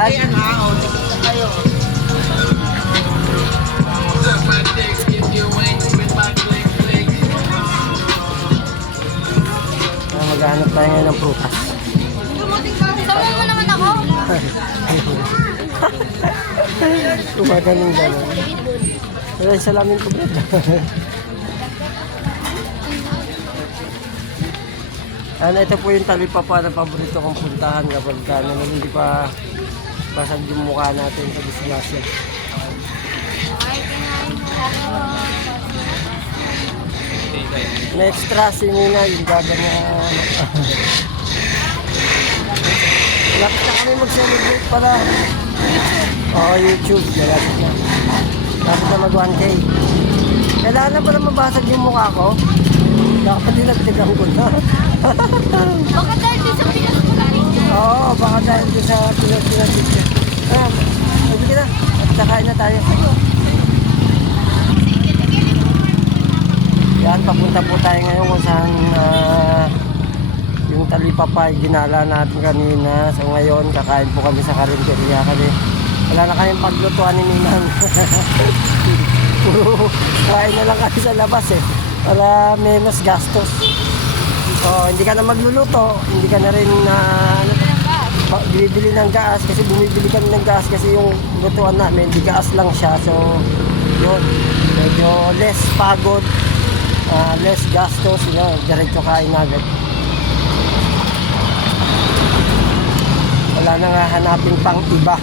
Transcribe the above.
Yan. Ayan ha, o. Tignan na kayo. Ah, Maghanap tayo ngayon ng prutas. Sabi mo naman ako. Gumagaling gano'n. Kaya yung salamin ko, Brad. ano, ito po yung talipapa na paborito kong puntahan kapag ano, hindi pa basag yung mukha natin sa disgrasya. Na-extra si Nina yung gaga ano. Lapit na kami mag-celebrate pala. Oo, YouTube. Malapit na. Lapit na mag 1K. Kailangan na pala mabasag yung mukha ko. Dapat dinagdagan ko na. Baka dahil din sa Pinas mo lang niya. Oo, baka dahil din sa pinag-pinag Ah, sige na. At kakain na tayo. Yan, papunta po tayo ngayon kung saan ah, yung talipapay ginala natin kanina. So ngayon, kakain po kami sa karinderya kasi wala na kayong paglutuan ni Ninang. Puro kain na lang kami sa labas eh. Para menos gastos. So, hindi ka na magluluto, hindi ka na rin na ba- bibili ng gas kasi bumibili kami ng gas kasi yung lutuan namin, di gas lang siya. So, yun, medyo less pagod, ah, less gastos, know, diretso kain agad. Wala na nga hanapin pang iba.